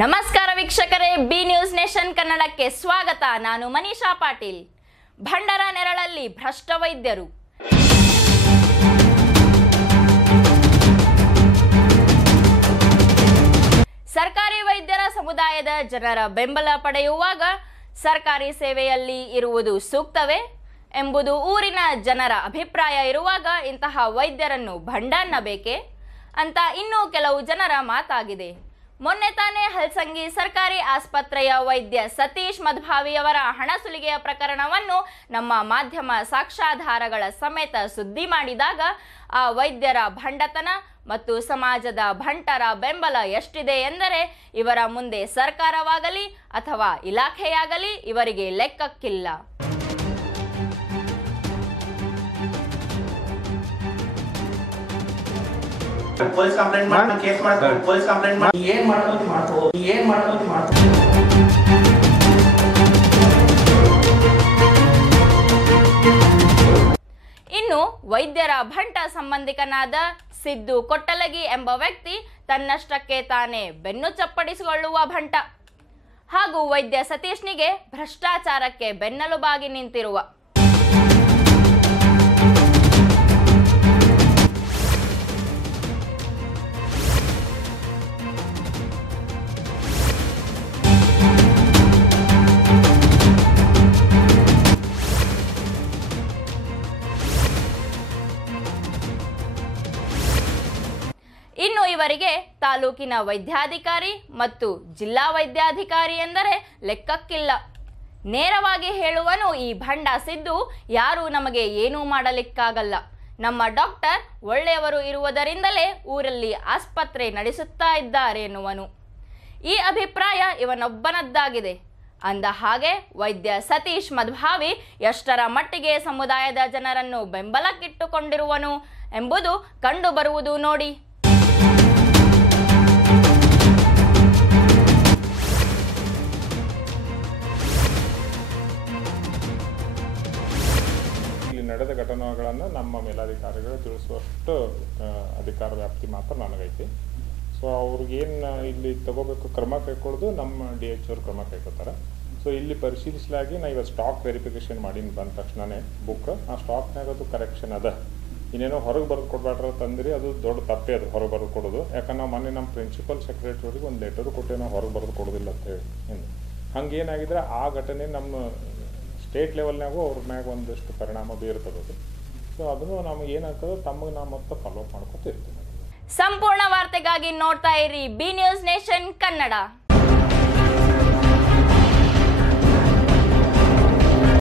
ನಮಸ್ಕಾರ ವೀಕ್ಷಕರೇ, B news nation ಕನ್ನಡಕ್ಕೆ ಸ್ವಾಗತ. ನಾನು ಮನೀಷಾ ಪಾಟೀಲ್. ಭಂಡಾರ ನೆರಳಲ್ಲಿ ಭ್ರಷ್ಟ ವೈದ್ಯರು. ಸರ್ಕಾರಿ ವೈದ್ಯರ ಸಮುದಾಯದ ಜನರ ಬೆಂಬಲ ಪಡೆಯುವಾಗ ಸರ್ಕಾರಿ ಸೇವೆಯಲ್ಲಿ ಇರುವುದು ಸೂಕ್ತವೇ ಎಂಬುದು ಊರಿನ ಜನರ ಅಭಿಪ್ರಾಯ ಇರುವಾಗ ಇಂತಹ ವೈದ್ಯರನ್ನು ಭಂಡ ಅನ್ನಬೇಕೆ ಅಂತ ಇನ್ನೂ ಕೆಲವು ಜನರ ಮಾತಾಗಿದೆ. ಮೊನ್ನೆ ತಾನೇ ಹಲ್ಸಂಗಿ ಸರ್ಕಾರಿ ಆಸ್ಪತ್ರೆಯ ವೈದ್ಯ ಸತೀಶ್ ಮದ್ಭಾವಿಯವರ ಹಣ ಸುಲಿಗೆಯ ಪ್ರಕರಣವನ್ನು ನಮ್ಮ ಮಾಧ್ಯಮ ಸಾಕ್ಷ್ಯಾಧಾರಗಳ ಸಮೇತ ಸುದ್ದಿ ಮಾಡಿದಾಗ ಆ ವೈದ್ಯರ ಭಂಡತನ ಮತ್ತು ಸಮಾಜದ ಭಂಟರ ಬೆಂಬಲ ಎಷ್ಟಿದೆ ಎಂದರೆ ಇವರ ಮುಂದೆ ಸರ್ಕಾರವಾಗಲಿ ಅಥವಾ ಇಲಾಖೆಯಾಗಲಿ ಇವರಿಗೆ ಲೆಕ್ಕಕ್ಕಿಲ್ಲ. ಪೊಲೀಸ್ ಕಂಪ್ಲೇಂಟ್ ಮಾಡಿ ಕೇಸ್ ಮಾಡ್ತಾರೆ. ಪೊಲೀಸ್ ಕಂಪ್ಲೇಂಟ್ ಮಾಡಿ ಏನು ಮಾಡ್ಕೋ ಇನ್ನು ವೈದ್ಯರ ಭಂಟ ಸಂಬಂಧಿಕನಾದ ಸಿದ್ದು ಕೊಟ್ಟಲಗಿ ಎಂಬ ವ್ಯಕ್ತಿ ತನ್ನಷ್ಟಕ್ಕೆ ತಾನೇ ಬೆನ್ನು ಚಪ್ಪಡಿಸಿಕೊಳ್ಳುವ ಭಂಟ ಹಾಗೂ ವೈದ್ಯ ಸತೀಶ್ನಿಗೆ ಭ್ರಷ್ಟಾಚಾರಕ್ಕೆ ಬೆನ್ನೆಲುಬಾಗಿ ನಿಂತಿರುವ ಇನ್ನು ಇವರಿಗೆ ತಾಲೂಕಿನ ವೈದ್ಯಾಧಿಕಾರಿ ಮತ್ತು ಜಿಲ್ಲಾ ವೈದ್ಯಾಧಿಕಾರಿ ಎಂದರೆ ಲೆಕ್ಕಕ್ಕಿಲ್ಲ. ನೇರವಾಗಿ ಹೇಳುವನು ಈ ಭಂಡ ಸಿದ್ದು, ಯಾರೂ ನಮಗೆ ಏನೂ ಮಾಡಲಿಕ್ಕಾಗಲ್ಲ, ನಮ್ಮ ಡಾಕ್ಟರ್ ಒಳ್ಳೆಯವರು ಇರುವುದರಿಂದಲೇ ಊರಲ್ಲಿ ಆಸ್ಪತ್ರೆ ನಡೆಸುತ್ತಾ ಇದ್ದಾರೆ ಎನ್ನುವನು. ಈ ಅಭಿಪ್ರಾಯ ಇವನೊಬ್ಬನದ್ದಾಗಿದೆ. ಅಂದ ಹಾಗೆ ವೈದ್ಯ ಸತೀಶ್ ಮದ್ಭಾವಿ ಎಷ್ಟರ ಮಟ್ಟಿಗೆ ಸಮುದಾಯದ ಜನರನ್ನು ಬೆಂಬಲಕ್ಕಿಟ್ಟುಕೊಂಡಿರುವನು ಎಂಬುದು ಕಂಡು ಬರುವುದು ನೋಡಿ. ನಡೆದ ಘಟನೆಗಳನ್ನು ನಮ್ಮ ಮೇಲಾಧಿಕಾರಿಗಳು ತಿಳಿಸುವಷ್ಟು ಅಧಿಕಾರ ವ್ಯಾಪ್ತಿ ಮಾತ್ರ ನನಗೈತಿ. ಸೊ ಅವ್ರಿಗೇನು ಇಲ್ಲಿ ತಗೋಬೇಕು ಕ್ರಮ ಕೈಗೊಳ್ಳೋದು ನಮ್ಮ DH ಅವ್ರು ಕ್ರಮ ಕೈಗೊಳ್ತಾರೆ. ಸೊ ಇಲ್ಲಿ ಪರಿಶೀಲಿಸಲಾಗಿ ನಾ ಇವತ್ತು ಸ್ಟಾಕ್ ವೆರಿಫಿಕೇಶನ್ ಮಾಡೀನಿ ಬಂದ ತಕ್ಷಣನೇ ಬುಕ್ ಆ ಸ್ಟಾಕ್ನಾಗ ಅದು ಕರೆಕ್ಷನ್ ಅದ. ಇನ್ನೇನೋ ಹೊರಗೆ ಬರೆದು ಕೊಡ್ಬೇಡ್ರ ತಂದ್ರಿ, ಅದು ದೊಡ್ಡ ತಪ್ಪೇ ಅದು ಹೊರಗೆ ಬರೆದು ಕೊಡೋದು. ಯಾಕಂದ್ರೆ ನಾವು ಮೊನ್ನೆ ನಮ್ಮ ಪ್ರಿನ್ಸಿಪಲ್ ಸೆಕ್ರೆಟರಿಗೆ ಒಂದು ಲೆಟರು ಕೊಟ್ಟೆ ನಾವು ಹೊರಗೆ ಬರೆದು ಕೊಡೋದಿಲ್ಲ ಅಂತ ಹೇಳಿ. ಹಂಗೇನಾಗಿದ್ರೆ ಆ ಘಟನೆ ನಮ್ಮ ಸ್ಟೇಟ್ ಲೆವೆಲ್ನಾಗೂ ಅವ್ರ ಮ್ಯಾಗ ಒಂದಷ್ಟು ಪರಿಣಾಮ ಬೀರ್ತದೆ. ಸೊ ಅದನ್ನು ನಮಗೆ ಏನಾಗ್ತದೆ ತಮಗೆ ನಾವು ಮತ್ತೆ ಫಾಲೋ ಅಪ್ ಮಾಡ್ಕೊತ ಇರ್ತೀವಿ. ಸಂಪೂರ್ಣ ವಾರ್ತೆಗಾಗಿ ನೋಡ್ತಾ ಇರಿ ಬಿ ನ್ಯೂಸ್ ನೇಷನ್ ಕನ್ನಡ.